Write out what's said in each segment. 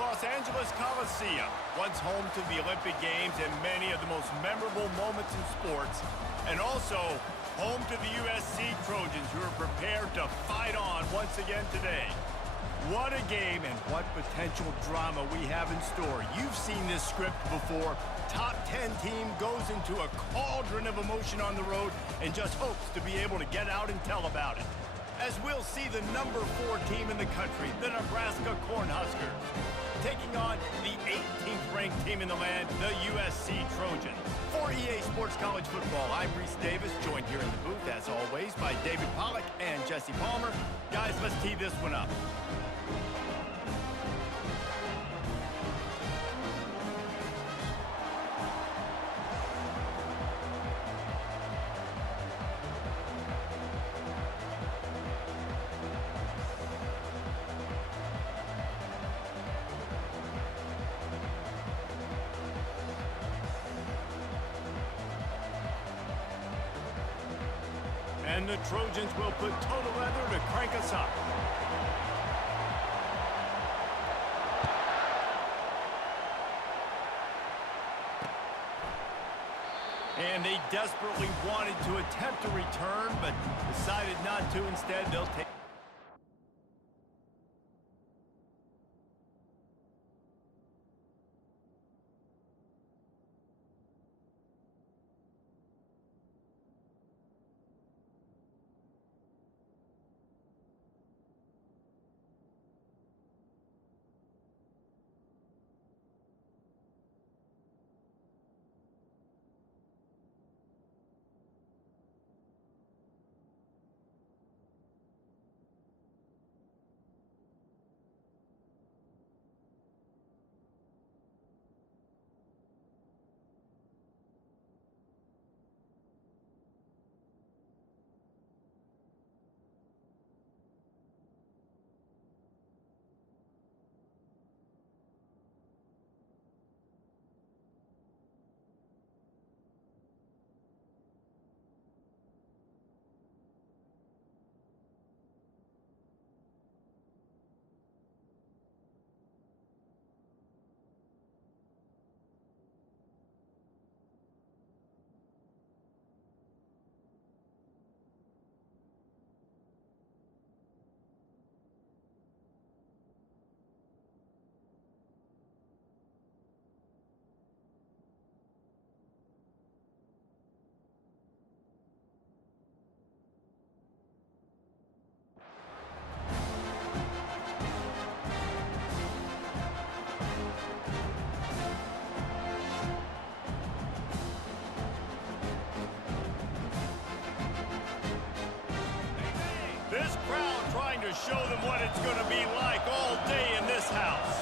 Los Angeles Coliseum, once home to the Olympic Games and many of the most memorable moments in sports, and also home to the USC Trojans, who are prepared to fight on once again today. What a game and what potential drama we have in store. You've seen this script before. Top 10 team goes into a cauldron of emotion on the road and just hopes to be able to get out and tell about it. As we'll see the number 4 team in the country, the Nebraska Cornhuskers, taking on the 18th ranked team in the land, the USC Trojans. For EA Sports College Football, I'm Reese Davis, joined here in the booth, as always, by David Pollack and Jesse Palmer. Guys, let's tee this one up. And the Trojans will put total leather to crank us up. And they desperately wanted to attempt a return, but decided not to. Instead, they'll take... This crowd trying to show them what it's going to be like all day in this house.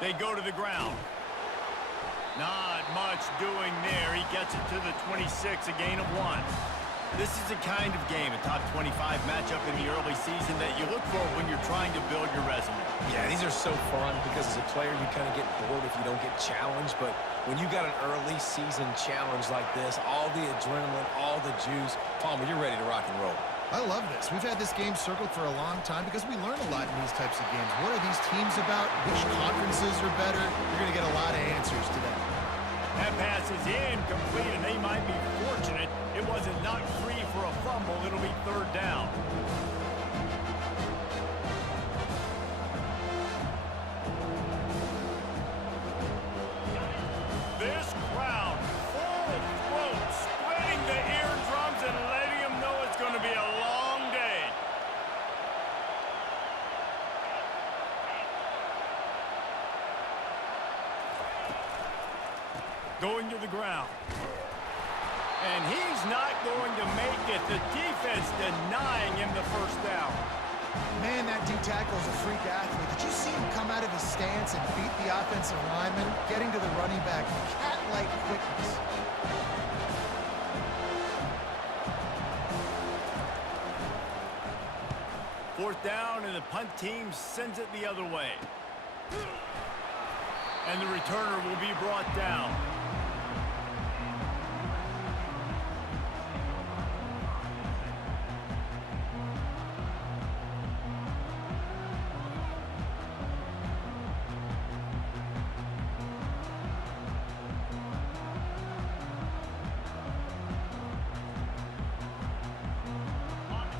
They go to the ground. Not much doing there. He gets it to the 26, a gain of 1. This is the kind of game, a top 25 matchup in the early season, that you look for when you're trying to build your resume. Yeah, these are so fun because as a player, you kind of get bored if you don't get challenged. But when you got an early season challenge like this, all the adrenaline, all the juice, Palmer, you're ready to rock and roll. I love this. We've had this game circled for a long time because we learn a lot in these types of games. What are these teams about? Which conferences are better? You're going to get a lot of answers today. That pass is incomplete, and they might be fortunate it wasn't knocked free for a fumble. It'll be 3rd down. This crowd, full throat, spreading the eardrums and letting them know it's going to be a long day. Going to the ground. And he's not going to make it. The defense denying him the 1st down. Man, that D-tackle is a freak athlete. Did you see him come out of his stance and beat the offensive lineman, getting to the running back? Cat-like quickness. Fourth down, and the punt team sends it the other way. And the returner will be brought down.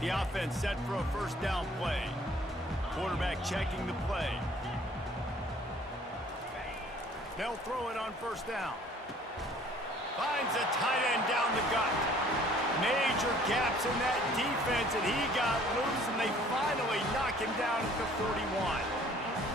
The offense set for a first down play. Quarterback checking the play. They'll throw it on first down. Finds a tight end down the gut. Major gaps in that defense, and he got loose, and they finally knock him down at the 41.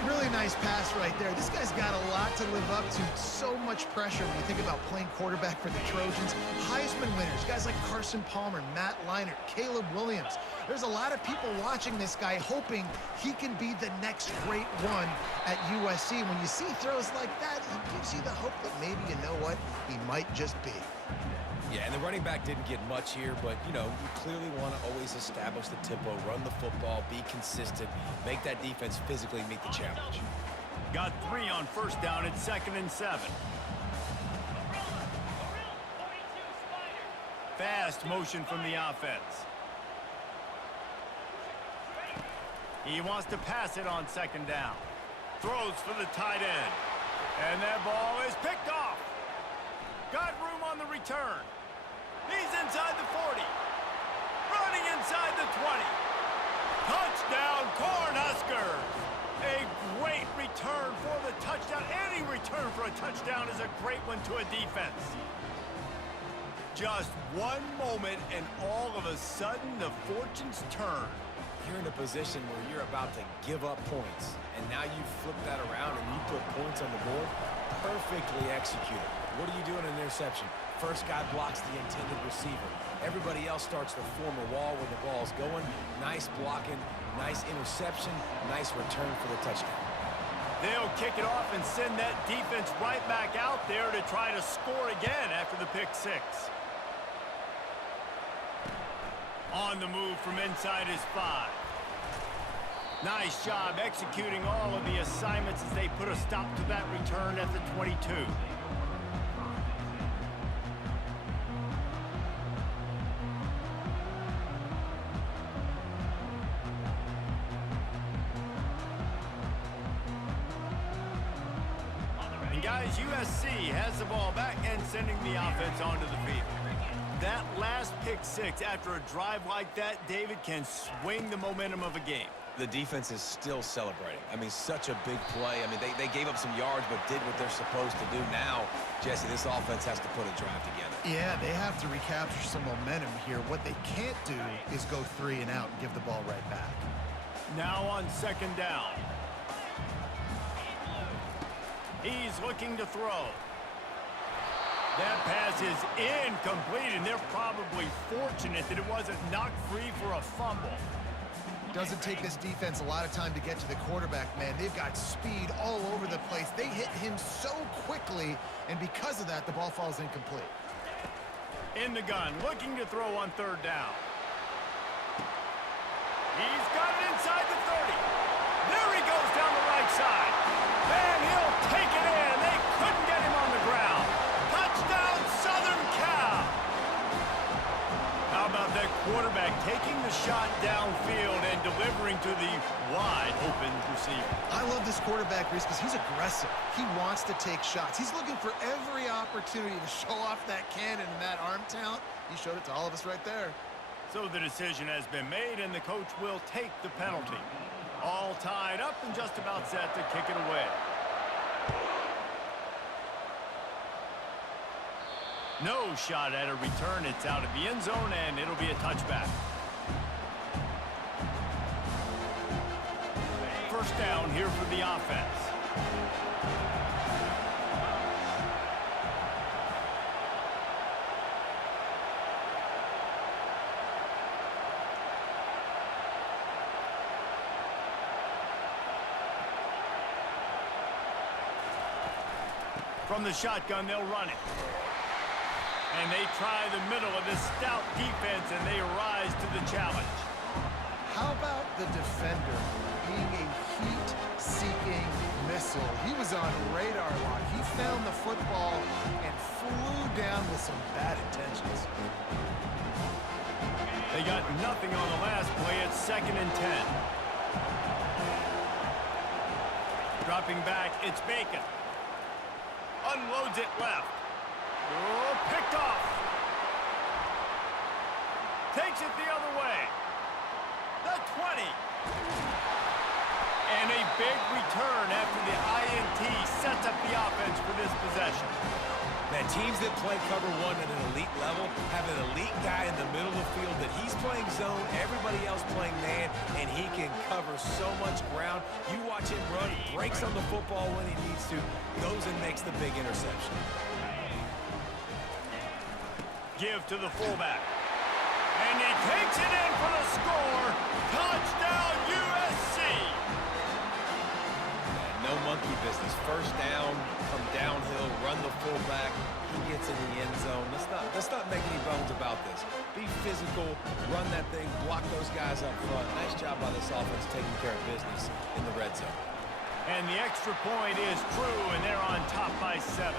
Really nice pass right there. This guy's got a lot to live up to. So much pressure when you think about playing quarterback for the Trojans. Heisman winners, guys like Carson Palmer, Matt Leinart, Caleb Williams. There's a lot of people watching this guy hoping he can be the next great one at USC. When you see throws like that, it gives you the hope that maybe, you know what, he might just be. Yeah, and the running back didn't get much here, but, you know, you clearly want to always establish the tempo, run the football, be consistent, make that defense physically meet the challenge. Got 3 on first down at 2nd and 7. Fast motion from the offense. He wants to pass it on 2nd down. Throws for the tight end. And that ball is picked off. Got room on the return. He's inside the 40. Running inside the 20. Touchdown, Cornhuskers! A great return for the touchdown. Any return for a touchdown is a great one to a defense. Just one moment, and all of a sudden, the fortunes turn. You're in a position where you're about to give up points, and now you flip that around and you put points on the board. Perfectly executed. What do you do in an interception? First guy blocks the intended receiver. Everybody else starts to form a wall where the ball's going. Nice blocking, nice interception, nice return for the touchdown. They'll kick it off and send that defense right back out there to try to score again after the pick 6. On the move from inside his 5. Nice job executing all of the assignments as they put a stop to that return at the 22. And guys, USC has the ball back and sending the offense onto the field. That last pick 6 after a drive like that, David, can swing the momentum of a game. The defense is still celebrating. I mean, such a big play. I mean, they gave up some yards but did what they're supposed to do. Now, Jesse, this offense has to put a drive together. Yeah, they have to recapture some momentum here. What they can't do is go 3 and out and give the ball right back. Now on 2nd down. He's looking to throw. That pass is incomplete, and they're probably fortunate that it wasn't knocked free for a fumble. Doesn't take this defense a lot of time to get to the quarterback, man. They've got speed all over the place. They hit him so quickly, and because of that, the ball falls incomplete. In the gun, looking to throw on 3rd down. He's got it inside the 30. There he goes down the right side. And he'll take it in. They couldn't get him on the ground. Touchdown, Southern Cal. How about that quarterback taking the shot downfield and delivering to the wide-open receiver? I love this quarterback, Reese, because he's aggressive. He wants to take shots. He's looking for every opportunity to show off that cannon and that arm talent. He showed it to all of us right there. So the decision has been made, and the coach will take the penalty. All tied up and just about set to kick it away. No shot at a return. It's out of the end zone, and it'll be a touchback. First down here for the offense. From the shotgun, they'll run it. And they try the middle of this stout defense, and they rise to the challenge. How about the defender being a heat-seeking missile? He was on radar lock. He found the football and flew down with some bad intentions. They got nothing on the last play. It's 2nd and 10. Dropping back, it's Bacon. Unloads it left. Oh, picked off. Takes it the other way. return after the INT sets up the offense for this possession. Man, teams that play cover one at an elite level have an elite guy in the middle of the field that he's playing zone, everybody else playing man, and he can cover so much ground. You watch him run, breaks on the football when he needs to, goes and makes the big interception. Give to the fullback. And he takes it in for the score. Touchdown, USC. No monkey business. First down, come downhill, run the fullback. He gets in the end zone. Let's not make any bones about this. Be physical, run that thing, block those guys up front. Nice job by this offense taking care of business in the red zone. And the extra point is true, and they're on top by 7.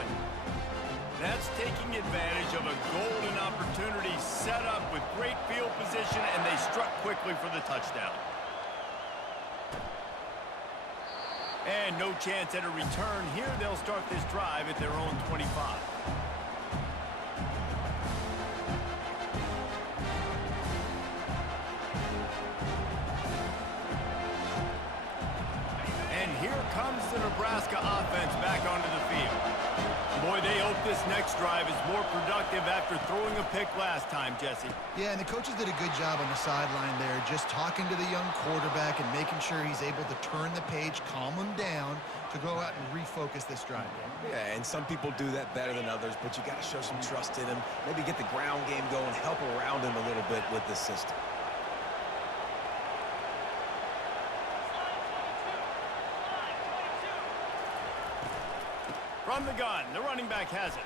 That's taking advantage of a golden opportunity set up with great field position, and they struck quickly for the touchdown. And no chance at a return here. They'll start this drive at their own 25. And here comes the Nebraska offense back onto the field. Boy, they hope this next drive is more productive after throwing a pick last time, Jesse. Yeah, and the coaches did a good job on the sideline there, just talking to the young quarterback and making sure he's able to turn the page, calm him down to go out and refocus this drive. Yeah, and some people do that better than others, but you got to show some trust in him, maybe get the ground game going, help around him a little bit with this system. From the gun, the running back has it.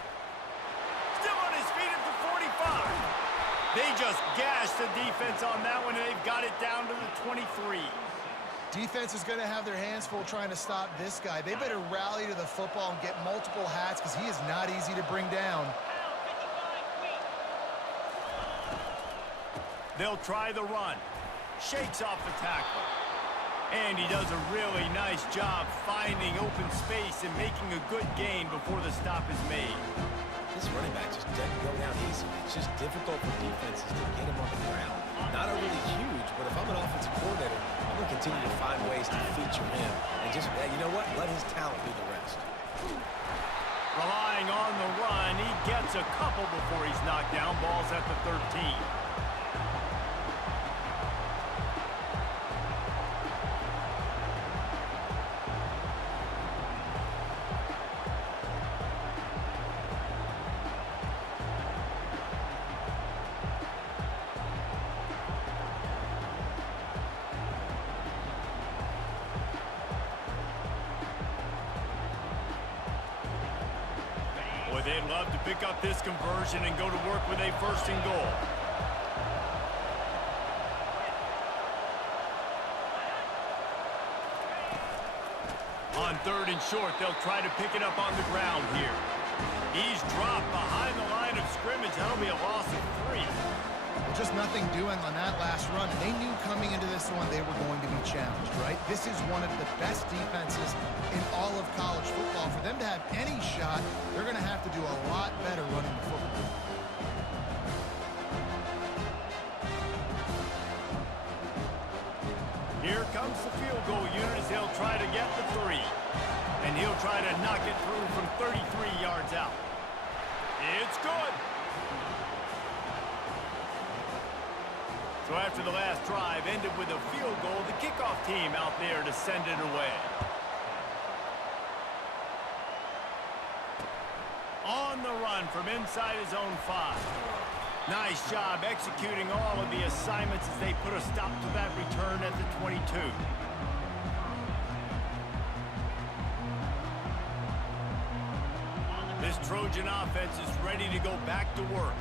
Still on his feet at the 45. They just gashed the defense on that one, and they've got it down to the 23. Defense is going to have their hands full trying to stop this guy. They better rally to the football and get multiple hats because he is not easy to bring down. They'll try the run. Shakes off the tackle. And he does a really nice job finding open space and making a good gain before the stop is made. This running back just doesn't go down easy. It's just difficult for defenses to get him on the ground. Not overly huge, but if I'm an offensive coordinator, I'm going to continue to find ways to feature him. And just, you know what? Let his talent do the rest. Relying on the run, he gets a couple before he's knocked down. Ball's at the 13. They'd love to pick up this conversion and go to work with a 1st and goal. On 3rd and short, they'll try to pick it up on the ground here. He's dropped behind the line of scrimmage. That'll be a loss of 3. Just nothing doing on that last run. And they knew coming into this one they were going to be challenged, right? This is one of the best defenses in all of college football. For them to have any shot, they're going to have to do a lot better running the football. Here comes the field goal unit as they'll try to get the 3. And he'll try to knock it through from 33 yards out. It's good. So after the last drive ended with a field goal, the kickoff team out there to send it away. On the run from inside his own 5. Nice job executing all of the assignments as they put a stop to that return at the 22. This Trojan offense is ready to go back to work.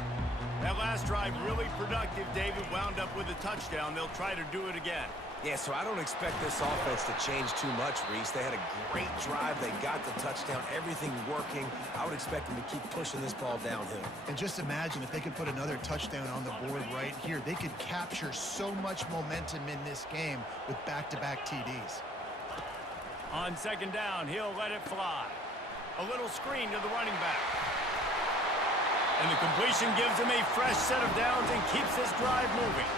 That last drive really productive. David wound up with a touchdown. They'll try to do it again. Yeah, so I don't expect this offense to change too much, Reese. They had a great drive. They got the touchdown. Everything working. I would expect them to keep pushing this ball downhill. And just imagine if they could put another touchdown on the board right here. They could capture so much momentum in this game with back-to-back TDs. On 2nd down, he'll let it fly. A little screen to the running back. And the completion gives him a fresh set of downs and keeps this drive moving.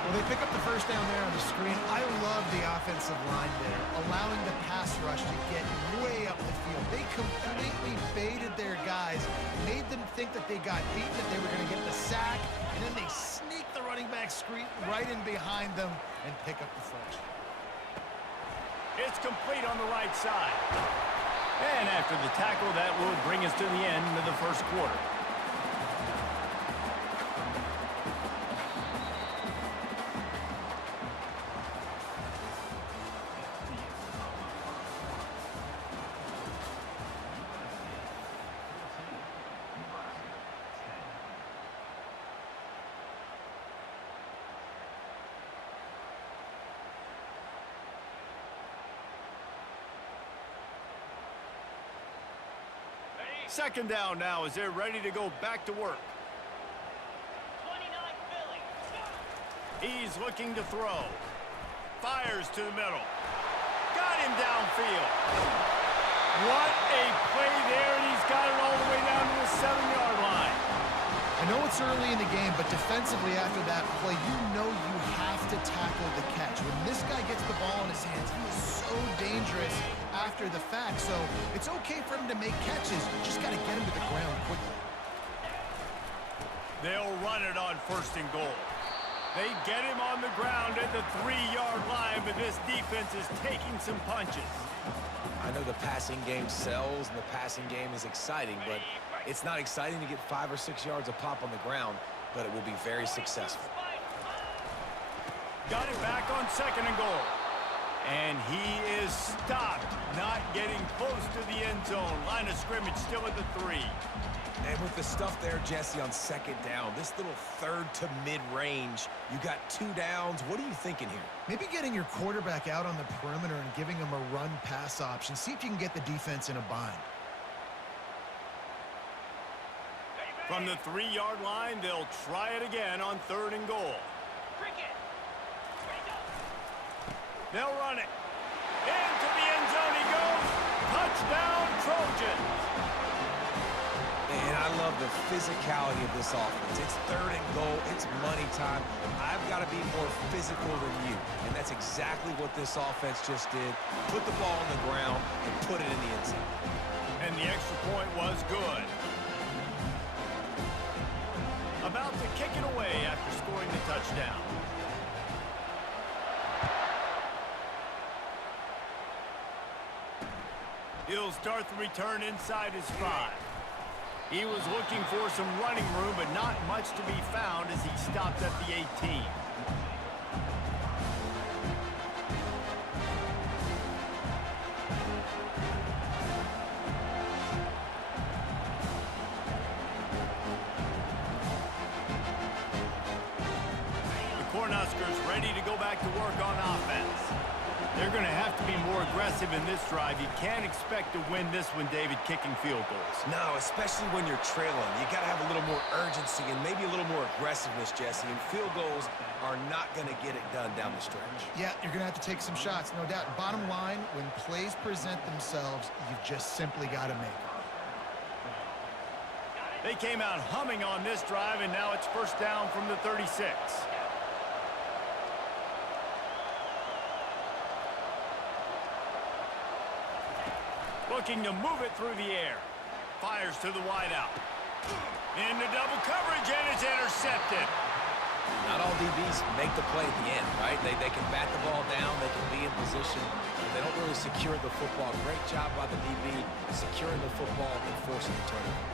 Well, they pick up the first down there on the screen. I love the offensive line there, allowing the pass rush to get way up the field. They completely baited their guys, made them think that they got beaten, that they were going to get the sack, and then they sneak the running back screen right in behind them and pick up the first. It's complete on the right side. And after the tackle, that will bring us to the end of the first quarter. Second down now as they're ready to go back to work. 29 Philly. He's looking to throw. Fires to the middle. Got him downfield. What a play there, and he's got it all the way down to the 7-yard line. I know it's early in the game, but defensively after that play, you know you have to tackle the catch. When this guy gets the ball in his hands, he is so dangerous after the fact. So it's okay for him to make catches. You just got to get him to the ground quickly. They'll run it on 1st and goal. They get him on the ground at the 3-yard line, but this defense is taking some punches. I know the passing game sells and the passing game is exciting, but it's not exciting to get 5 or 6 yards a pop on the ground, but it will be very successful. Got it back on 2nd and goal. And he is stopped, not getting close to the end zone. Line of scrimmage still at the 3. And with the stuff there, Jesse, on 2nd down, this little 3rd to mid-range, you got 2 downs. What are you thinking here? Maybe getting your quarterback out on the perimeter and giving him a run-pass option. See if you can get the defense in a bind. From the 3-yard line, they'll try it again on 3rd and goal. They'll run it. Into the end zone he goes. Touchdown, Trojans. And I love the physicality of this offense. It's 3rd and goal. It's money time. I've got to be more physical than you. And that's exactly what this offense just did. Put the ball on the ground and put it in the end zone. And the extra point was good. About to kick it away after scoring the touchdown. He'll start the return inside his 5. He was looking for some running room, but not much to be found as he stopped at the 18. The Cornhuskers ready to go back to work on offense. They're going to have to be more aggressive in this drive. You can't expect to win this one, David, kicking field goals. No, especially when you're trailing. You got to have a little more urgency and maybe a little more aggressiveness, Jesse. And field goals are not going to get it done down the stretch. Yeah, you're going to have to take some shots, no doubt. Bottom line, when plays present themselves, you've just simply got to make them. They came out humming on this drive, and now it's 1st down from the 36. Looking to move it through the air. Fires to the wideout. Into double coverage, and it's intercepted. Not all DBs make the play at the end, right? They can bat the ball down, they can be in position, but they don't really secure the football. Great job by the DB securing the football and forcing the turnover.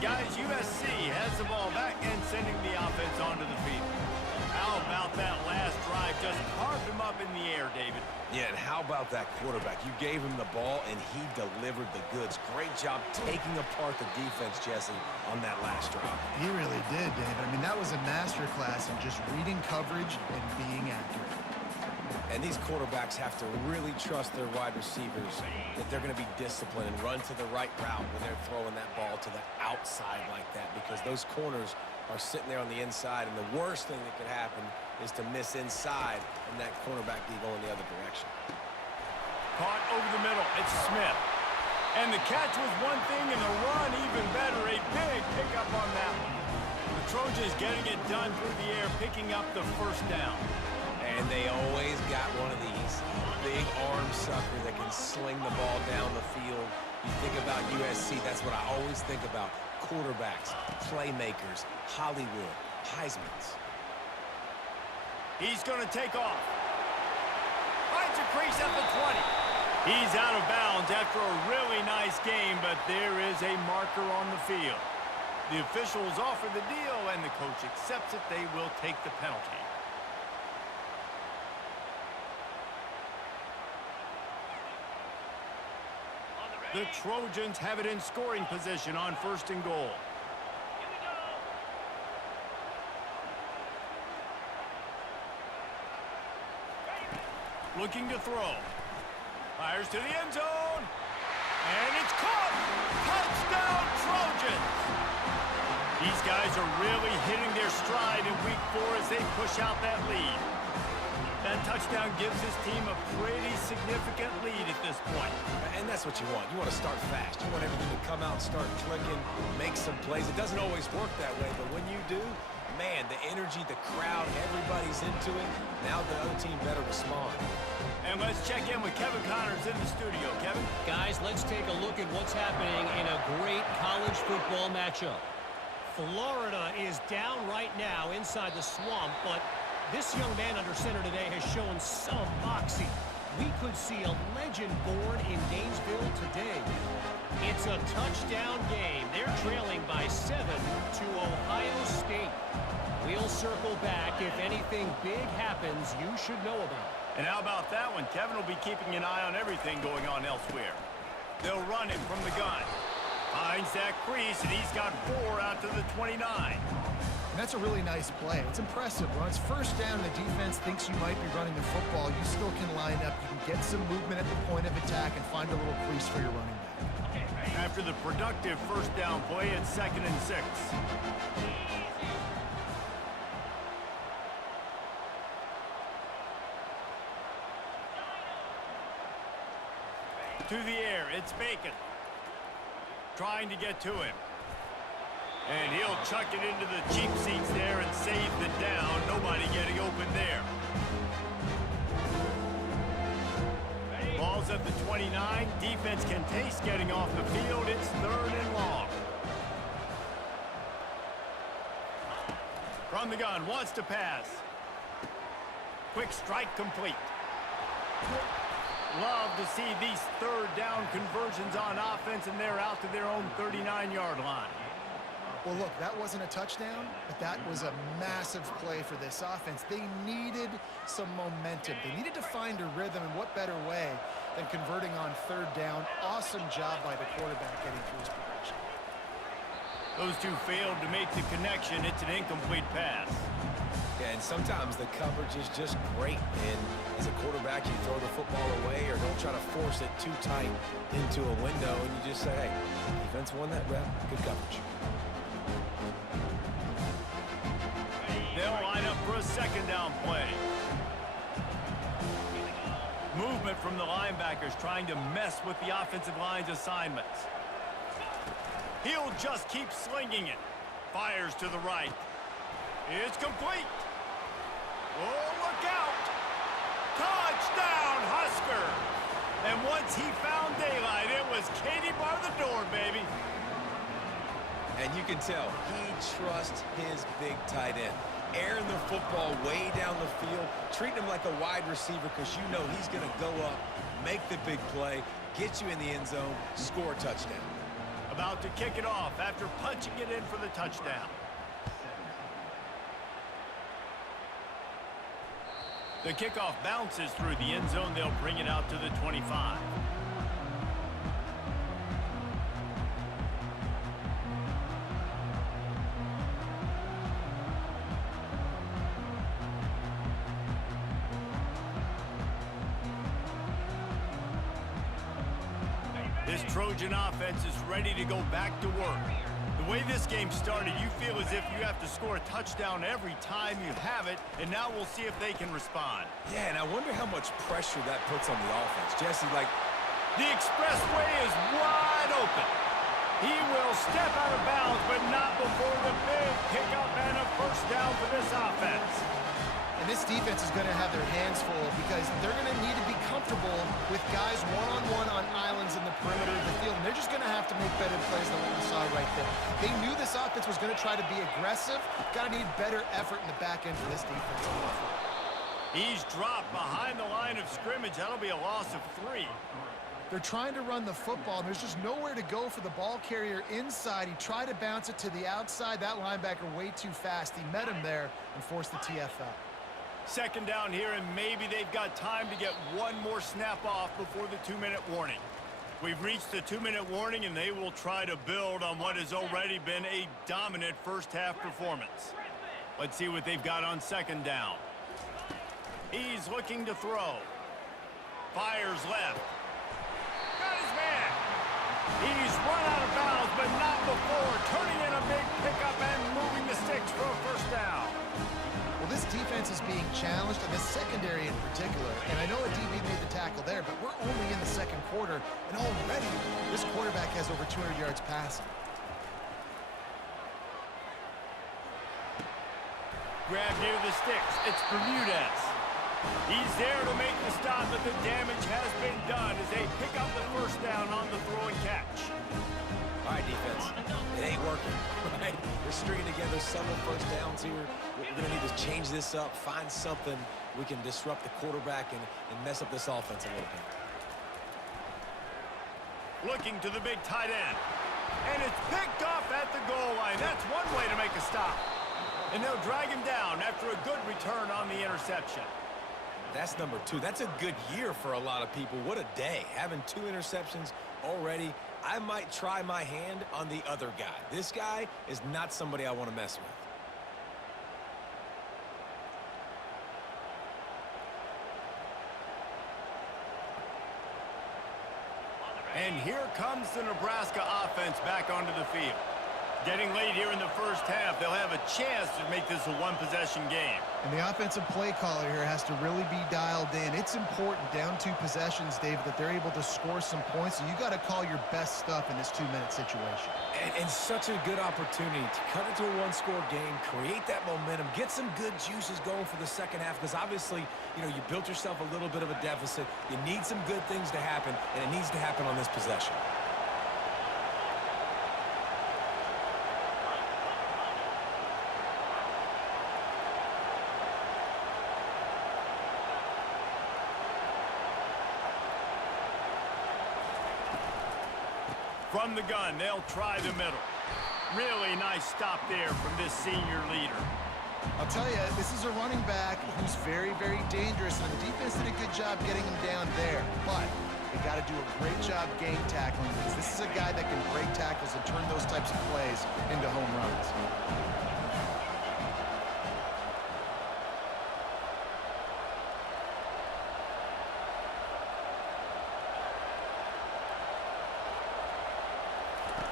Guys, USC has the ball back and sending the offense onto the field. How about that last drive? Just carved him up in the air, David. Yeah, and how about that quarterback? You gave him the ball, and he delivered the goods. Great job taking apart the defense, Jesse, on that last drive. He really did, David. I mean, that was a masterclass in just reading coverage and being accurate. And these quarterbacks have to really trust their wide receivers that they're going to be disciplined and run to the right route when they're throwing that ball to the outside like that, because those corners are sitting there on the inside, and the worst thing that could happen is to miss inside and that cornerback be going the other direction. Caught over the middle. It's Smith. And the catch was one thing, and the run even better. A big pickup on that one. The Trojans getting it done through the air, picking up the first down. And they always got one of these. Big arm sucker that can sling the ball down the field. You think about USC, that's what I always think about. Quarterbacks, playmakers, Hollywood, Heismans. He's going to take off. Finds a crease at the 20. He's out of bounds after a really nice game, but there is a marker on the field. The officials offer the deal, and the coach accepts it. They will take the penalty. The Trojans have it in scoring position on 1st and goal. Looking to throw. Fires to the end zone. And it's caught. Touchdown, Trojans. These guys are really hitting their stride in week 4 as they push out that lead. That touchdown gives his team a pretty significant lead at this point. And that's what you want. You want to start fast. You want everything to come out, start clicking, make some plays. It doesn't always work that way, but when you do, man, the energy, the crowd, everybody's into it. Now the other team better respond. And let's check in with Kevin Connors in the studio. Kevin? Guys, let's take a look at what's happening in a great college football matchup. Florida is down right now inside the swamp, but this young man under center today has shown some moxie. We could see a legend born in Gainesville today. It's a touchdown game. They're trailing by 7 to Ohio State. We'll circle back if anything big happens you should know about. And how about that one? Kevin will be keeping an eye on everything going on elsewhere. They'll run him from the gun. Finds that crease, and he's got 4 out to the 29. And that's a really nice play. It's impressive. When it's 1st down and the defense thinks you might be running the football, you still can line up. You can get some movement at the point of attack and find a little crease for your running back. After the productive 1st down play, it's 2nd and 6. To the air, it's Bacon. Trying to get to him. And he'll chuck it into the cheap seats there and save the down. Nobody getting open there. Ball's at the 29. Defense can taste getting off the field. It's 3rd and long. From the gun, wants to pass. Quick strike complete. Love to see these 3rd down conversions on offense, and they're out to their own 39-yard line. Well, look, that wasn't a touchdown, but that was a massive play for this offense. They needed some momentum. They needed to find a rhythm, and what better way than converting on 3rd down. Awesome job by the quarterback getting through his progression. Those two failed to make the connection. It's an incomplete pass. Yeah, and sometimes the coverage is just great. And as a quarterback, you throw the football away or don't try to force it too tight into a window, and you just say, hey, defense won that rep. Good coverage. They'll line up for a 2nd down play. Movement from the linebackers trying to mess with the offensive line's assignments. He'll just keep slinging it. Fires to the right. It's complete. Oh, look out. Touchdown, Husker. And once he found daylight, it was Katie bar the door, baby. And you can tell he trusts his big tight end. Airing the football way down the field, treating him like a wide receiver because you know he's going to go up, make the big play, get you in the end zone, score a touchdown. About to kick it off after punching it in for the touchdown. The kickoff bounces through the end zone. They'll bring it out to the 25. This This Trojan offense is ready to go back to work. The way this game started, you feel as if you have to score a touchdown every time you have it, and now we'll see if they can respond. Yeah, and I wonder how much pressure that puts on the offense. Jesse, like... The expressway is wide open. He will step out of bounds, but not before the big pickup and a first down for this offense. And this defense is going to have their hands full because they're going to need to be comfortable with guys one-on-one on islands in the perimeter of the field. And they're just going to have to make better plays than what we saw right there. They knew this offense was going to try to be aggressive. Got to need better effort in the back end for this defense. He's dropped behind the line of scrimmage. That'll be a loss of 3. They're trying to run the football, and there's just nowhere to go for the ball carrier inside. He tried to bounce it to the outside. That linebacker way too fast. He met him there and forced the TFL. Second down here, and maybe they've got time to get one more snap off before the 2-minute warning. We've reached the 2-minute warning, and they will try to build on what has already been a dominant first-half performance. Let's see what they've got on second down. He's looking to throw. Fires left. Got his man. He's run out of bounds, but not before turning in a big pickup and moving the sticks for a first down. Well, this defense is being challenged, and the secondary in particular. And I know a DB made the tackle there, but we're only in the second quarter, and already this quarterback has over 200 yards passing. Grab near the sticks. It's Bermudez. He's there to make the stop, but the damage has been done as they pick up the first down on the throw and catch. All right, defense. It ain't working, right? We're stringing together several first downs here. We're going to need to change this up, find something we can disrupt the quarterback and mess up this offense a little bit. Looking to the big tight end. And it's picked off at the goal line. That's one way to make a stop. And they'll drag him down after a good return on the interception. That's number 2. That's a good year for a lot of people. What a day. Having 2 interceptions already. I might try my hand on the other guy. This guy is not somebody I want to mess with. And here comes the Nebraska offense back onto the field. Getting late here in the first half, they'll have a chance to make this a one-possession game. And the offensive play caller here has to really be dialed in. It's important down 2 possessions, David, that they're able to score some points. So you got to call your best stuff in this 2-minute situation. And such a good opportunity to cut into a 1-score game, create that momentum, get some good juices going for the second half. Because obviously, you know, you built yourself a little bit of a deficit. You need some good things to happen, and it needs to happen on this possession. From the gun, they'll try the middle. Really nice stop there from this senior leader. I'll tell you, this is a running back who's very, very dangerous, and the defense did a good job getting him down there. But they got to do a great job game tackling, because this is a guy that can break tackles and turn those types of plays into home runs.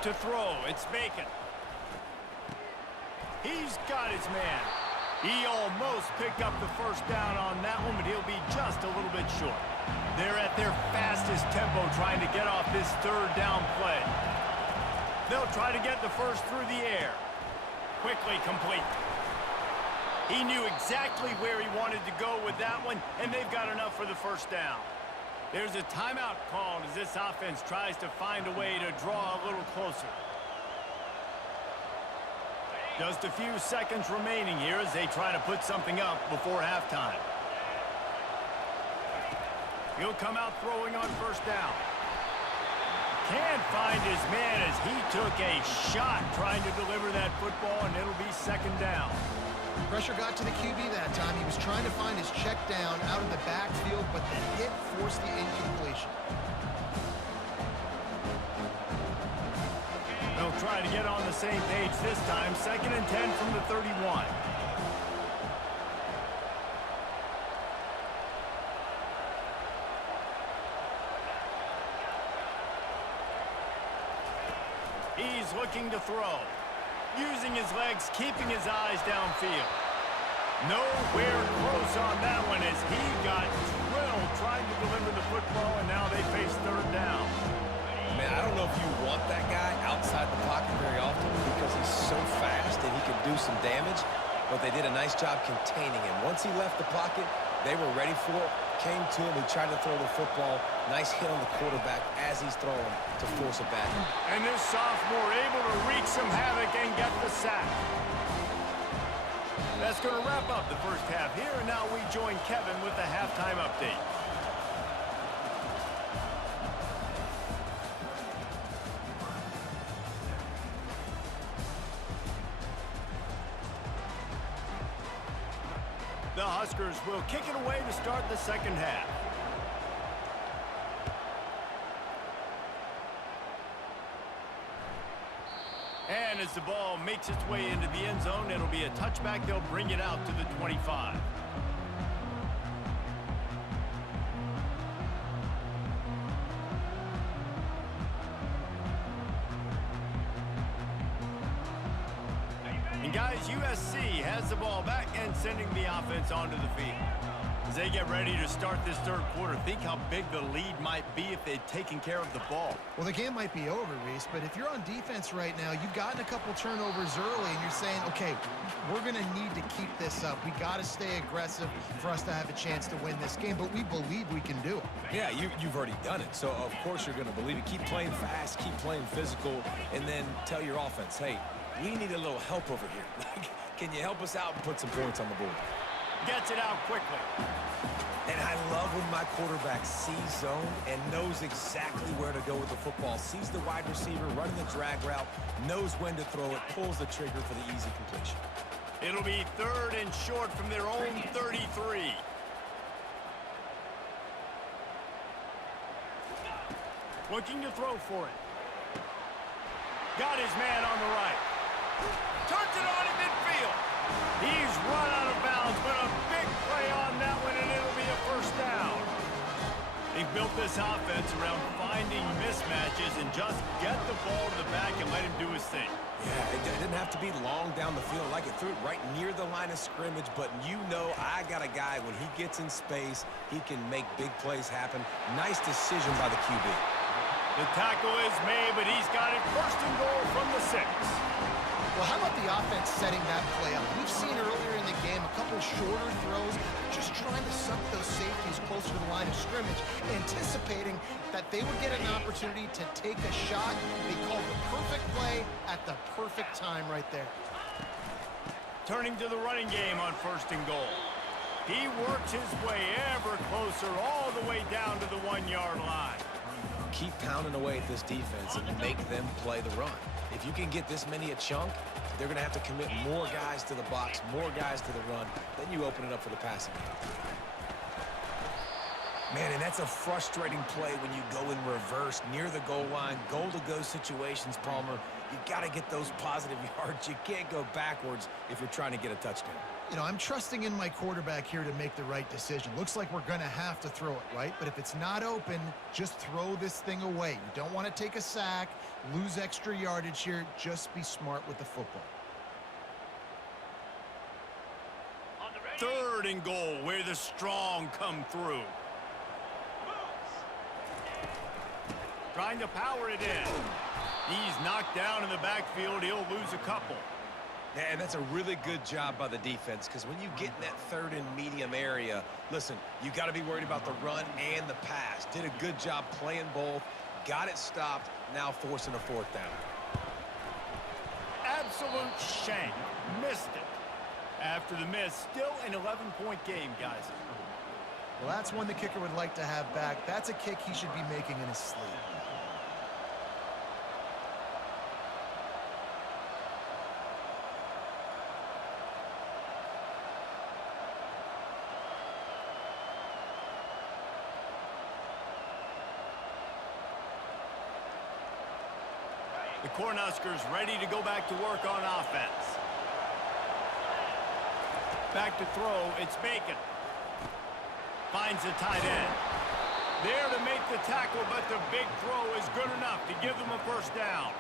To throw, it's Bacon. He's got his man. He almost picked up the first down on that one, but he'll be just a little bit short. They're at their fastest tempo trying to get off this third down play. They'll try to get the first through the air. Quickly complete. He knew exactly where he wanted to go with that one, and they've got enough for the first down. There's a timeout called as this offense tries to find a way to draw a little closer. Just a few seconds remaining here as they try to put something up before halftime. He'll come out throwing on first down. Can't find his man as he took a shot trying to deliver that football, and it'll be second down. Pressure got to the QB that time. He was trying to find his check down out of the backfield, but the hit forced the incompletion. They'll try to get on the same page this time. 2nd and 10 from the 31. He's looking to throw. Using his legs, keeping his eyes downfield. Nowhere close on that one as he got drilled trying to deliver the football, and now they face third down. Man, I don't know if you want that guy outside the pocket very often because he's so fast and he can do some damage, but they did a nice job containing him. Once he left the pocket, they were ready for it, came to him, he tried to throw the football. Nice hit on the quarterback as he's throwing to force a bad one. And this sophomore able to wreak some havoc and get the sack. That's going to wrap up the first half here, and now we join Kevin with the halftime update. The Huskers will kick it away to start the second half. And as the ball makes its way into the end zone, it'll be a touchback. They'll bring it out to the 25. And guys, USC has the ball back and sending the offense onto the field. As they get ready to start this third quarter, think how big the lead might be if they'd taken care of the ball. Well, the game might be over, Reese, but if you're on defense right now, you've gotten a couple turnovers early, and you're saying, okay, we're going to need to keep this up. We got to stay aggressive for us to have a chance to win this game, but we believe we can do it. Yeah, you've already done it, so of course you're going to believe it. Keep playing fast, keep playing physical, and then tell your offense, hey, we need a little help over here. Can you help us out and put some points on the board? Gets it out quickly. And I love when my quarterback sees zone and knows exactly where to go with the football. Sees the wide receiver running the drag route, knows when to throw it, pulls the trigger for the easy completion. It'll be third and short from their own 33. Looking to throw for it. Got his man on the right. Turns it on in midfield. He's run out of bounds, but a big play on that one, and it'll be a first down. They've built this offense around finding mismatches and just get the ball to the back and let him do his thing. Yeah, it didn't have to be long down the field. Like it threw it right near the line of scrimmage, but you know I got a guy, when he gets in space, he can make big plays happen. Nice decision by the QB. The tackle is made, but he's got it first and goal from the 6. Well, how about the offense setting that play up? We've seen earlier in the game a couple shorter throws, just trying to suck those safeties closer to the line of scrimmage, anticipating that they would get an opportunity to take a shot. They called the perfect play at the perfect time right there. Turning to the running game on first and goal. He works his way ever closer all the way down to the 1-yard line. Keep pounding away at this defense and make them play the run. If you can get this many a chunk, they're going to have to commit more guys to the box, more guys to the run. Then you open it up for the passing game. Man, and that's a frustrating play when you go in reverse near the goal line, goal-to-go situations, Palmer. You got to get those positive yards. You can't go backwards if you're trying to get a touchdown. You know, I'm trusting in my quarterback here to make the right decision. Looks like we're going to have to throw it, right? But if it's not open, just throw this thing away. You don't want to take a sack, lose extra yardage here. Just be smart with the football. Third and goal, where the strong come through. Trying to power it in. He's knocked down in the backfield. He'll lose a couple. Yeah, and that's a really good job by the defense, because when you get in that third and medium area, listen, you got to be worried about the run and the pass. Did a good job playing both, got it stopped, now forcing a fourth down. Absolute shank. Missed it. After the miss, still an 11-point game, guys. Well, that's one the kicker would like to have back. That's a kick he should be making in his sleep. The Cornhuskers ready to go back to work on offense. Back to throw, it's Bacon. Finds the tight end. There to make the tackle, but the big throw is good enough to give them a first down.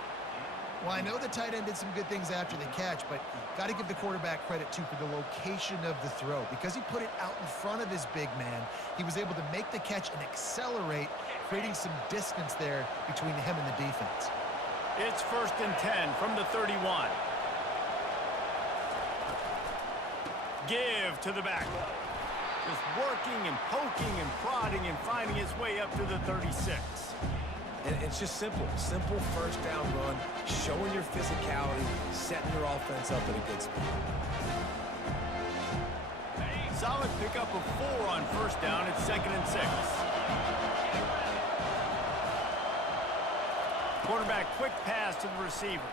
Well, I know the tight end did some good things after the catch, but got to give the quarterback credit, too, for the location of the throw. Because he put it out in front of his big man, he was able to make the catch and accelerate, creating some distance there between him and the defense. It's 1st and 10 from the 31. Give to the back. Just working and poking and prodding and finding his way up to the 36. And it's just simple. Simple first down run, showing your physicality, setting your offense up at a good speed. Solid pickup of 4 on 1st down. It's 2nd and 6. Quarterback quick pass to the receiver.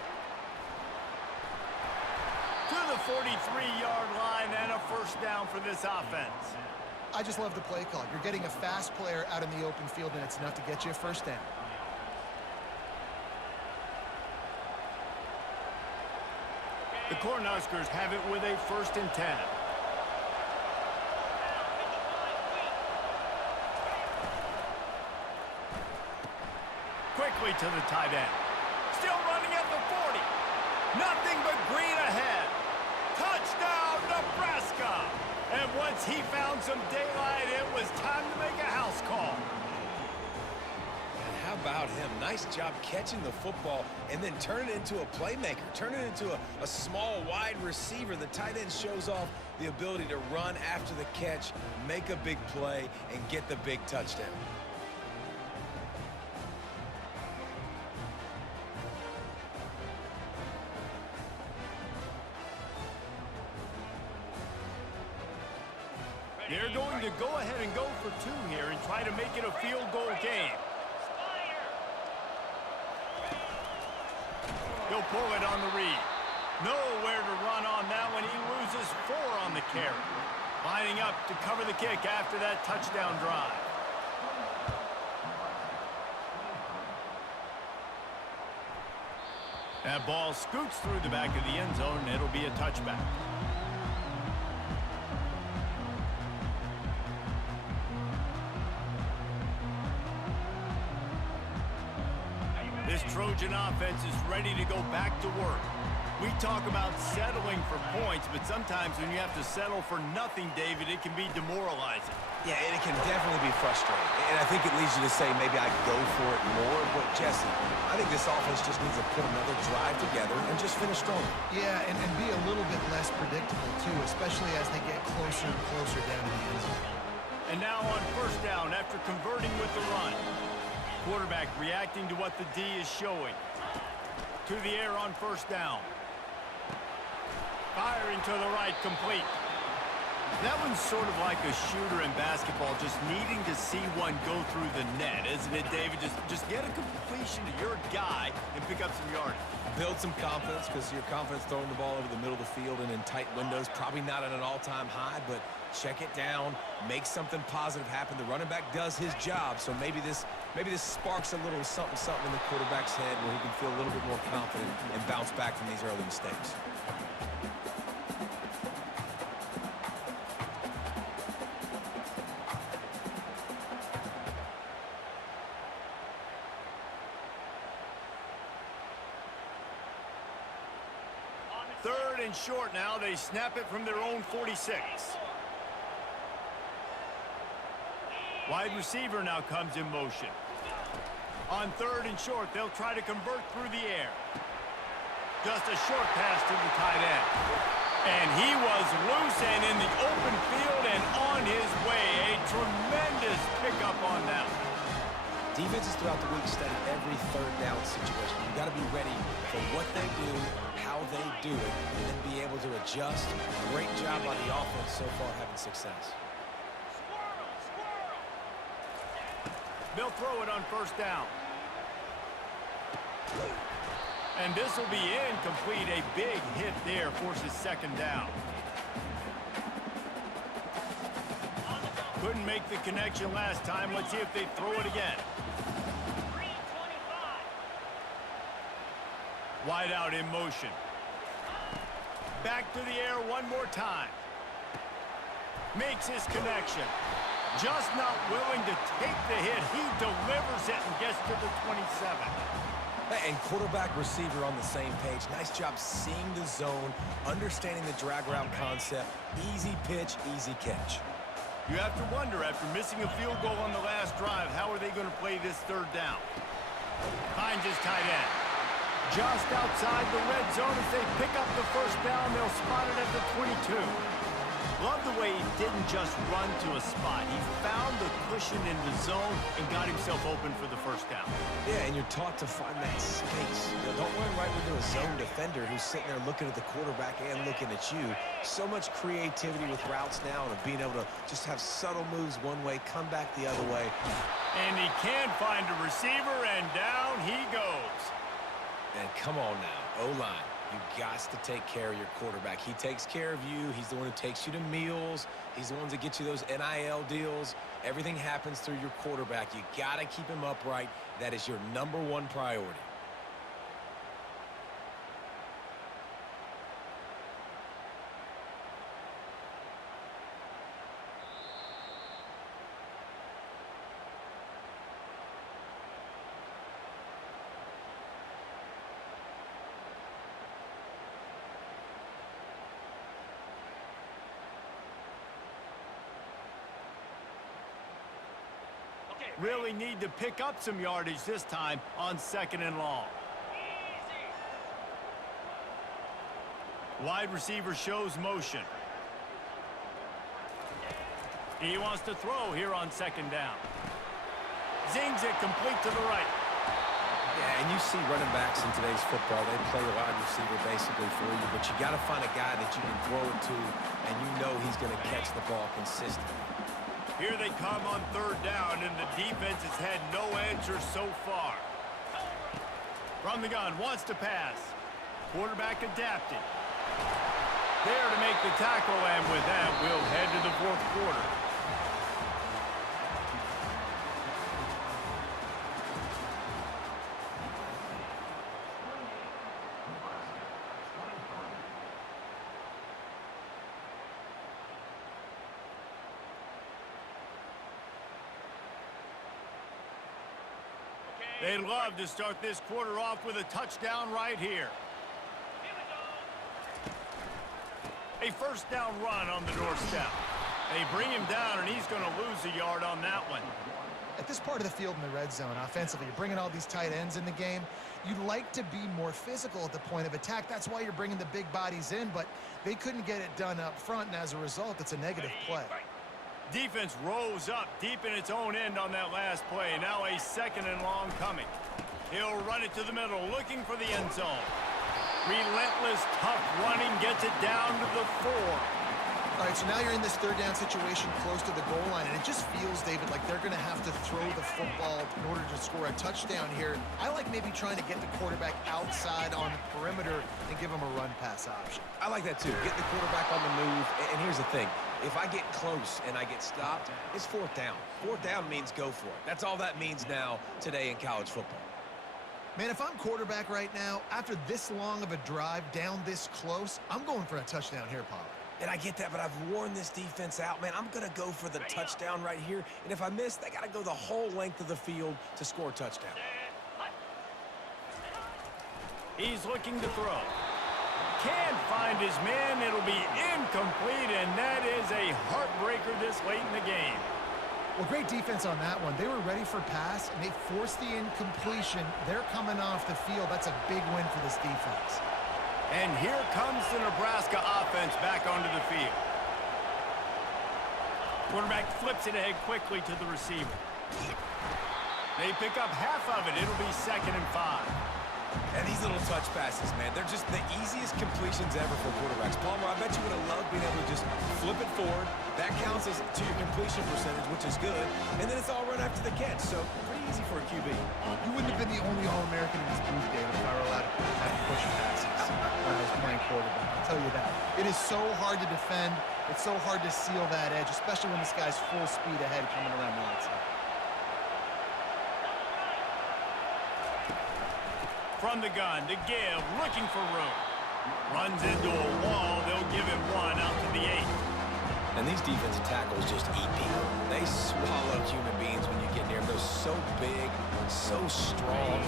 To the 43-yard line and a 1st down for this offense. I just love the play call. You're getting a fast player out in the open field, and it's enough to get you a 1st down. The Cornhuskers have it with a 1st and 10. Quickly to the tight end. Still running at the 40. Nothing but green ahead. Touchdown, Nebraska! And once he found some daylight, it was time to make a house call. And how about him? Nice job catching the football and then turn it into a playmaker. Turn it into a small, wide receiver. The tight end shows off the ability to run after the catch, make a big play, and get the big touchdown. They're going to go ahead and go for 2 here and try to make it a field goal game. He'll pull it on the read. Nowhere to run on that one. He loses 4 on the carry. Lining up to cover the kick after that touchdown drive. That ball scoots through the back of the end zone, and it'll be a touchback. This Trojan offense is ready to go back to work. We talk about settling for points, but sometimes when you have to settle for nothing, David, it can be demoralizing. Yeah, and it can definitely be frustrating. And I think it leads you to say maybe I go for it more. But, Jesse, I think this offense just needs to put another drive together and just finish strong. Yeah, and be a little bit less predictable, too, especially as they get closer and closer down to the end zone. And now on 1st down after converting with the run. Quarterback reacting to what the D is showing. To the air on 1st down. Firing to the right, complete. That one's sort of like a shooter in basketball, just needing to see one go through the net, isn't it, David? Just get a completion to your guy and pick up some yardage. Build some confidence, because your confidence throwing the ball over the middle of the field and in tight windows, probably not at an all-time high, but check it down, make something positive happen. The running back does his job, so maybe this sparks a little something in the quarterback's head where he can feel a little bit more confident and bounce back from these early mistakes. Third and short now. They snap it from their own 46. Wide receiver now comes in motion. On 3rd and short, they'll try to convert through the air. Just a short pass to the tight end. And he was loose and in the open field and on his way. A tremendous pickup on that one. Defenses throughout the week study every 3rd down situation. You've got to be ready for what they do, how they do it, and then be able to adjust. Great job by the offense so far having success. They'll throw it on 1st down. And this will be incomplete. A big hit there forces 2nd down. Couldn't make the connection last time. Let's see if they throw it again. Wide out in motion. Back to the air one more time. Makes his connection. Just not willing to take the hit. He delivers it and gets to the 27. And quarterback, receiver on the same page. Nice job seeing the zone, understanding the drag route concept. Easy pitch, easy catch. You have to wonder, after missing a field goal on the last drive, how are they going to play this third down? Finds his tight end. Just outside the red zone as they pick up the first down. They'll spot it at the 22. Love the way he didn't just run to a spot. He found the cushion in the zone and got himself open for the first down. Yeah, and you're taught to find that space. Don't run right into a zone defender who's sitting there looking at the quarterback and looking at you. So much creativity with routes now and being able to just have subtle moves one way, come back the other way. And he can find a receiver, and down he goes. And come on now, O-line. You got to take care of your quarterback. He takes care of you. He's the one who takes you to meals. He's the one that gets you those NIL deals. Everything happens through your quarterback. You got to keep him upright. That is your #1 priority. Really need to pick up some yardage this time on 2nd and long. Wide receiver shows motion. He wants to throw here on 2nd down. Zings it complete to the right. Yeah, and you see running backs in today's football, they play a wide receiver basically for you, but you got to find a guy that you can throw it to, and you know he's going to catch the ball consistently. Here they come on 3rd down, and the defense has had no answer so far. From the gun, wants to pass. Quarterback adapted. There to make the tackle, and with that, we'll head to the 4th quarter. They'd love to start this quarter off with a touchdown right here. A 1st down run on the doorstep. They bring him down, and he's going to lose a yard on that one. At this part of the field in the red zone, offensively, you're bringing all these tight ends in the game. You'd like to be more physical at the point of attack. That's why you're bringing the big bodies in, but they couldn't get it done up front, and as a result, it's a negative play. Defense rose up deep in its own end on that last play. Now a 2nd and long coming. He'll run it to the middle, looking for the end zone. Relentless, tough running, gets it down to the 4. All right, so now you're in this 3rd down situation close to the goal line, and it just feels, David, like they're going to have to throw the football in order to score a touchdown here. I like maybe trying to get the quarterback outside on the perimeter and give him a run-pass option. I like that, too. Get the quarterback on the move. And here's the thing. If I get close and I get stopped, it's 4th down. 4th down means go for it. That's all that means now today in college football. Man, if I'm quarterback right now, after this long of a drive down this close, I'm going for a touchdown here, Pollard. And I get that, but I've worn this defense out, man. I'm going to go for the touchdown right here. And if I miss, they got to go the whole length of the field to score a touchdown. He's looking to throw. Can't find his man. It'll be incomplete, and that is a heartbreaker this late in the game. Well, great defense on that one. They were ready for pass, and they forced the incompletion. They're coming off the field. That's a big win for this defense. And here comes the Nebraska offense back onto the field. Quarterback flips it ahead quickly to the receiver. They pick up half of it. It'll be 2nd and 5. And these little touch passes, man, they're just the easiest completions ever for quarterbacks. Palmer, I bet you would have loved being able to just flip it forward. That counts as to your completion percentage, which is good. And then it's all run after the catch, so pretty easy for a QB. You wouldn't have been the only All-American in this booth, David, if I were allowed to have push passes when I was playing quarterback. I'll tell you that. It is so hard to defend. It's so hard to seal that edge, especially when this guy's full speed ahead coming around the outside. From the gun, to give, looking for room. Runs into a wall. They'll give him one out to the 8. And these defensive tackles just eat people. They swallow human beings when you get near them. They're so big, so strong.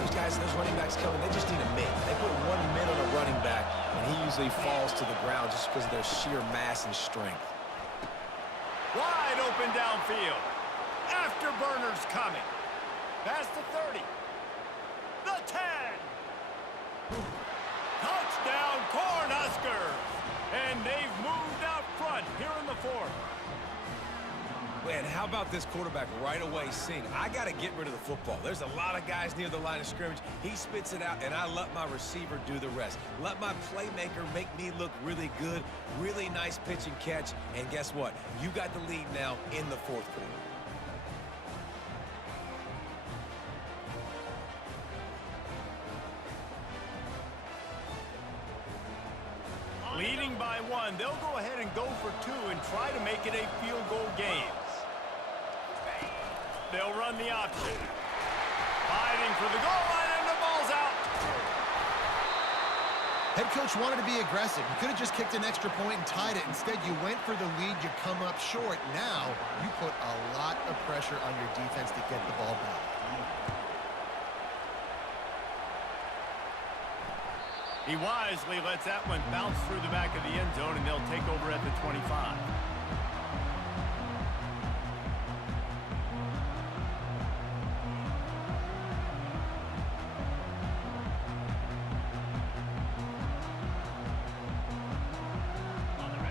They those guys, those running backs coming, they just need a mid. They put one mid on a running back, and he usually falls to the ground just because of their sheer mass and strength. Wide open downfield. Afterburners coming. Past the 30. The 10. Touchdown, Cornhuskers. And they've moved out front here in the fourth. Man, how about this quarterback right away seeing, I got to get rid of the football. There's a lot of guys near the line of scrimmage. He spits it out, and I let my receiver do the rest. Let my playmaker make me look really good, really nice pitch and catch. And guess what? You got the lead now in the fourth quarter. Leading by one, they'll go ahead and go for two and try to make it a field goal game. They'll run the option. Fighting for the goal line, and the ball's out. Head coach wanted to be aggressive. You could have just kicked an extra point and tied it. Instead, you went for the lead. You come up short. Now, you put a lot of pressure on your defense to get the ball back. He wisely lets that one bounce through the back of the end zone, and they'll take over at the 25.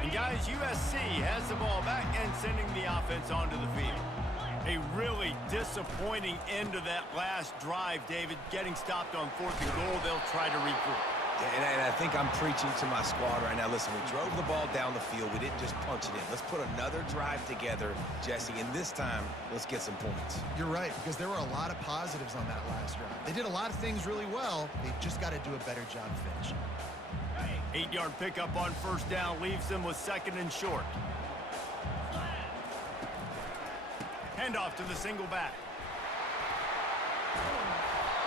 And guys, USC has the ball back and sending the offense onto the field. A really disappointing end of that last drive, David. Getting stopped on 4th and goal, they'll try to regroup. And I think I'm preaching to my squad right now. Listen, we drove the ball down the field. We didn't just punch it in. Let's put another drive together, Jesse, and this time, let's get some points. You're right, because there were a lot of positives on that last drive. They did a lot of things really well. They just got to do a better job finishing. 8-yard pickup on 1st down leaves them with 2nd and short. Handoff to the single back.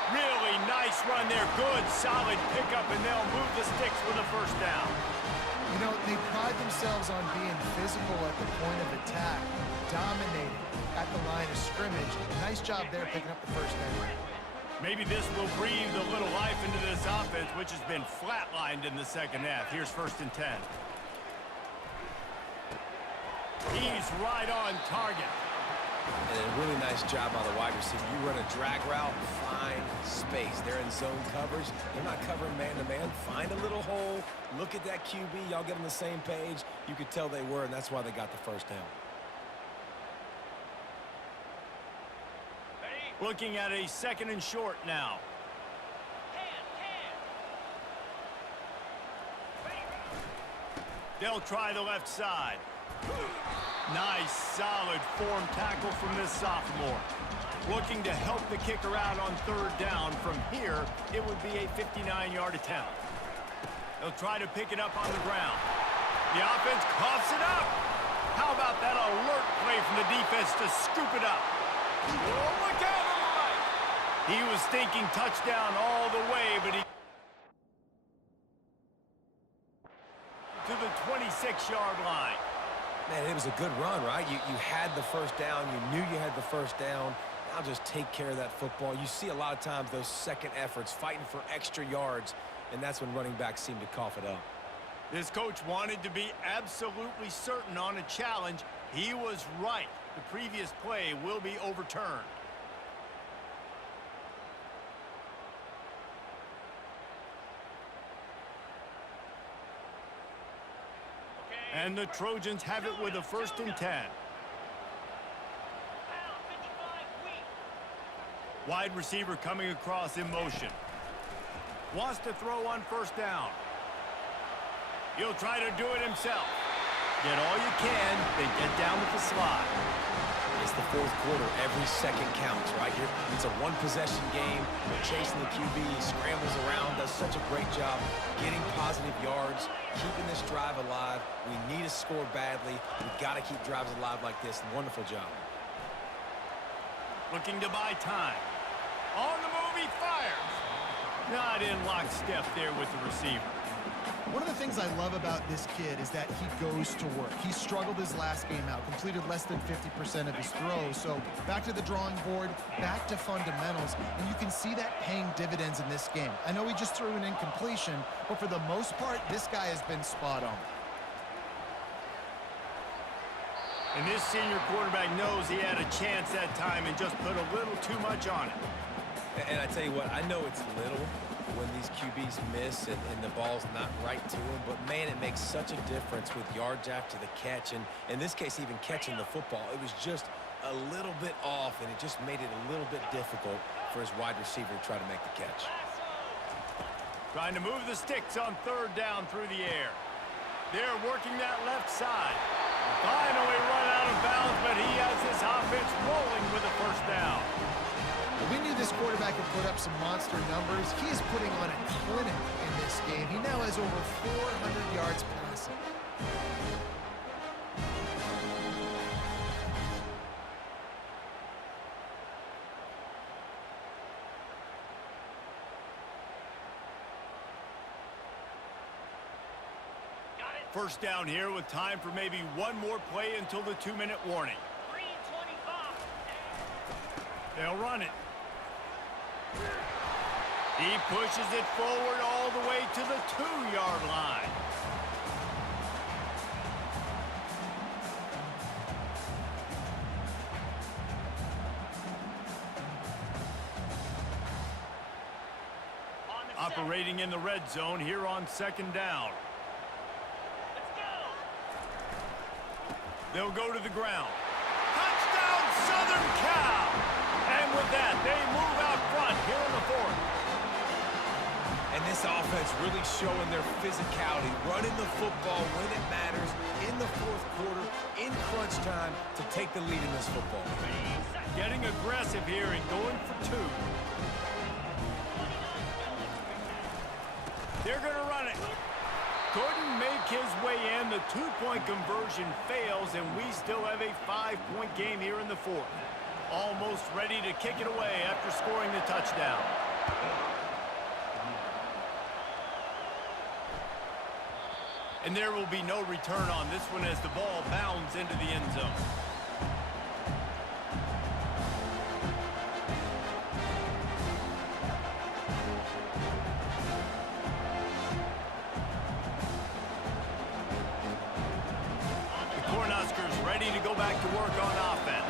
Really nice run there. Good, solid pickup, and they'll move the sticks with a 1st down. You know, they pride themselves on being physical at the point of attack, dominating at the line of scrimmage. Nice job there picking up the 1st down. Maybe this will breathe a little life into this offense, which has been flatlined in the 2nd half. Here's 1st and 10. He's right on target. And a really nice job by the wide receiver. You run a drag route, find space. They're in zone coverage. They're not covering man-to-man. Find a little hole. Look at that QB. Y'all get on the same page. You could tell they were, and that's why they got the 1st down. Looking at a 2nd and short now. They'll try the left side. Nice, solid form tackle from this sophomore. Looking to help the kicker out on 3rd down. From here, it would be a 59-yard attempt. They'll try to pick it up on the ground. The offense coughs it up. How about that alert play from the defense to scoop it up? Oh, look out on the right. He was thinking touchdown all the way, but he to the 26-yard line. Man, it was a good run, right? You had the 1st down. You knew you had the 1st down. Now just take care of that football. You see a lot of times those second efforts, fighting for extra yards, and that's when running backs seem to cough it up. This coach wanted to be absolutely certain on a challenge. He was right. The previous play will be overturned. And the Trojans have it with a 1st and 10. Wide receiver coming across in motion. Wants to throw on 1st down. He'll try to do it himself. Get all you can, then get down with the slide. It's the 4th quarter. Every second counts, right? It's a one-possession game. They're chasing the QB. He scrambles around, does such a great job getting positive yards, keeping this drive alive. We need to score badly. We've got to keep drives alive like this. Wonderful job. Looking to buy time. On the move, he fires. Not in lockstep there with the receiver. One of the things I love about this kid is that he goes to work. He struggled his last game out, completed less than 50% of his throws. So back to the drawing board, back to fundamentals, and you can see that paying dividends in this game. I know he just threw an incompletion, but for the most part, this guy has been spot on. And this senior quarterback knows he had a chance that time and just put a little too much on it. And I tell you what, I know it's little when these QBs miss and the ball's not right to them, but man, it makes such a difference with yards after the catch, and in this case, even catching the football. It was just a little bit off, and it just made it a little bit difficult for his wide receiver to try to make the catch. Trying to move the sticks on third down through the air. They're working that left side. Finally run out of bounds, but he has his offense rolling with a first down. We knew this quarterback could put up some monster numbers. He is putting on a clinic in this game. He now has over 400 yards passing. First down here with time for maybe one more play until the 2-minute warning. 3:25. They'll run it. He pushes it forward all the way to the 2-yard line. Operating in the red zone here on second down. Let's go. They'll go to the ground. Touchdown, Southern Cal! And with that, they move out front here in the fourth. And this offense really showing their physicality, running the football when it matters, in the fourth quarter, in crunch time, to take the lead in this football game. Getting aggressive here and going for two. They're going to run it. Couldn't make his way in. The two-point conversion fails, and we still have a 5-point game here in the fourth. Almost ready to kick it away after scoring the touchdown. And there will be no return on this one as the ball bounds into the end zone. The Cornhuskers ready to go back to work on offense.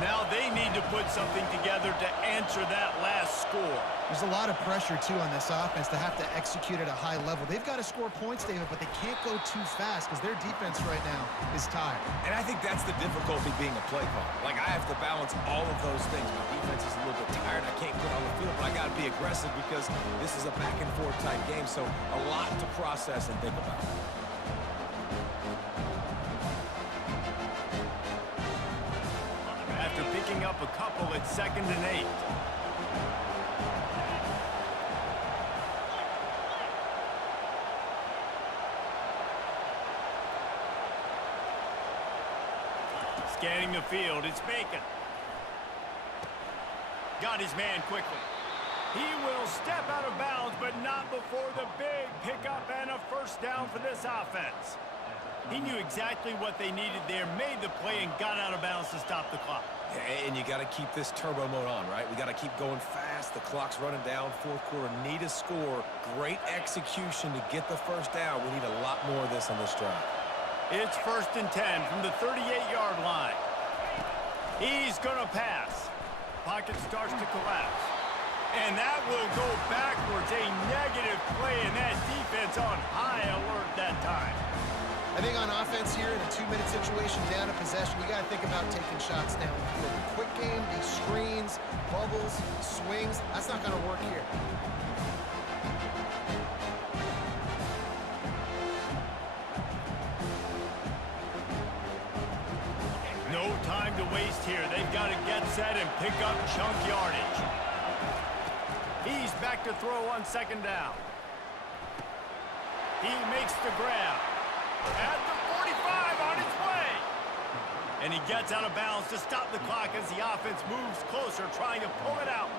Now they need to put something together to answer that last score. There's a lot of pressure, too, on this offense to have to execute at a high level. They've got to score points, David, but they can't go too fast because their defense right now is tired. And I think that's the difficulty being a play caller. Like, I have to balance all of those things. My defense is a little bit tired. I can't get on the field, but I got to be aggressive because this is a back-and-forth type game, so a lot to process and think about. After picking up a couple at 2nd and 8. Scanning the field, it's Bacon. Got his man quickly. He will step out of bounds, but not before the big pickup and a first down for this offense. He knew exactly what they needed there, made the play, and got out of bounds to stop the clock. Yeah, and you got to keep this turbo mode on, right? We got to keep going fast. The clock's running down. Fourth quarter, need a score. Great execution to get the first down. We need a lot more of this on this drive. It's 1st and 10 from the 38-yard line. He's going to pass. Pocket starts to collapse. And that will go backwards. A negative play, and that defense on high alert that time. I think on offense here in a 2-minute situation down a possession, you got to think about taking shots down the field. Quick game, these screens, bubbles, swings, that's not going to work here. No time to waste here. They've got to get set and pick up chunk yardage. He's back to throw on 2nd down. He makes the grab. At the 45 on his way. And he gets out of bounds to stop the clock as the offense moves closer, trying to pull it out.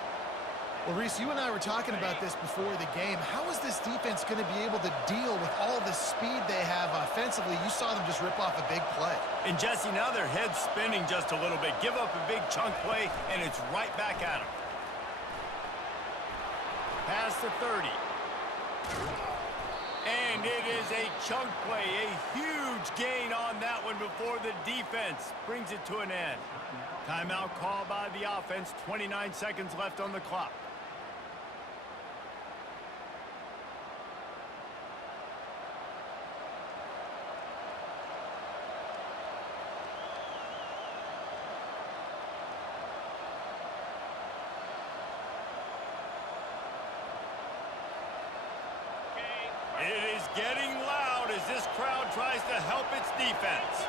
Well, Reese, you and I were talking about this before the game. How is this defense going to be able to deal with all the speed they have offensively? You saw them just rip off a big play. And Jesse, now their head's spinning just a little bit. Give up a big chunk play, and it's right back at them. Pass to 30. And it is a chunk play, a huge gain on that one before the defense brings it to an end. Timeout called by the offense, 29 seconds left on the clock. It is getting loud as this crowd tries to help its defense.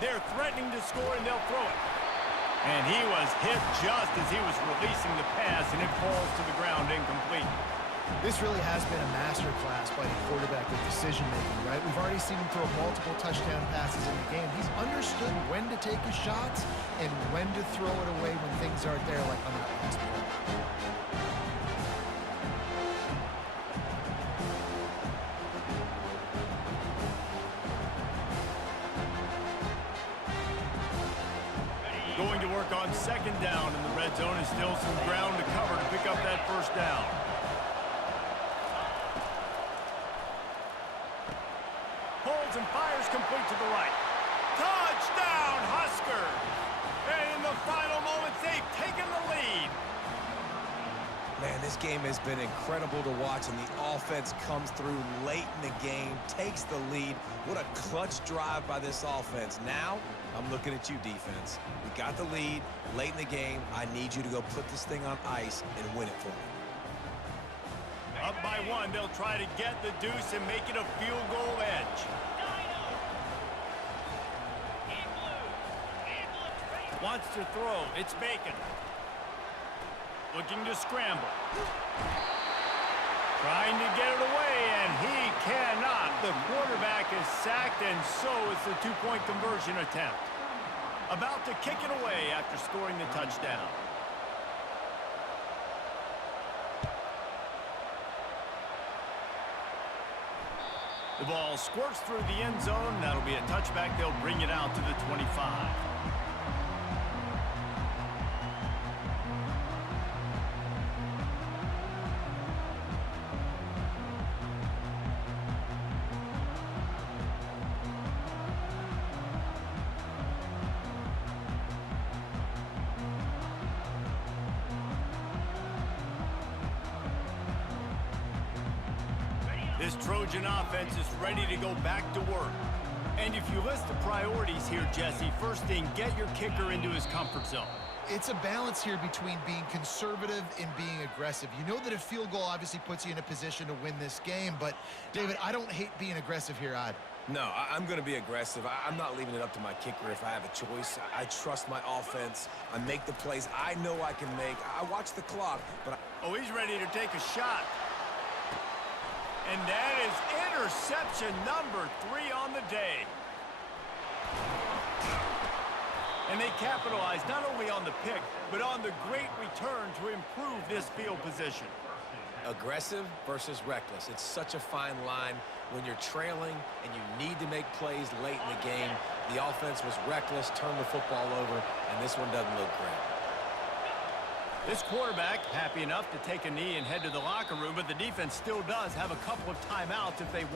They're threatening to score, and they'll throw it. And he was hit just as he was releasing the pass, and it falls to the ground incomplete. This really has been a masterclass by the quarterback with decision-making, right? We've already seen him throw multiple touchdown passes in the game. He's understood when to take his shots and when to throw it away when things aren't there, like on that last play. Going to work on second down, and the red zone is still some ground to cover to pick up that first down. Holds and fires complete to the right. Touchdown, Huskers! And in the final moments, they've taken the lead. Man, this game has been incredible to watch, and the offense comes through late in the game, takes the lead. What a clutch drive by this offense. Now, I'm looking at you, defense. We got the lead late in the game. I need you to go put this thing on ice and win it for me. Up by one, they'll try to get the deuce and make it a field goal edge. Wants to throw. It's Bacon. Looking to scramble. Trying to get it away, and he cannot. The quarterback is sacked, and so is the two-point conversion attempt. About to kick it away after scoring the touchdown. The ball squirts through the end zone. That'll be a touchback. They'll bring it out to the 25. This Trojan offense is ready to go back to work. And if you list the priorities here, Jesse, first thing, get your kicker into his comfort zone. It's a balance here between being conservative and being aggressive. You know that a field goal obviously puts you in a position to win this game, but, David, I don't hate being aggressive here either. No, I'm going to be aggressive. I'm not leaving it up to my kicker if I have a choice. I trust my offense. I make the plays I know I can make. I watch the clock, but Oh, he's ready to take a shot. And that is interception number 3 on the day. And they capitalize not only on the pick, but on the great return to improve this field position. aggressive versus reckless. It's such a fine line when you're trailing and you need to make plays late in the game. The offense was reckless, turned the football over, and this one doesn't look great. This quarterback happy enough to take a knee and head to the locker room, but the defense still does have a couple of timeouts if they want.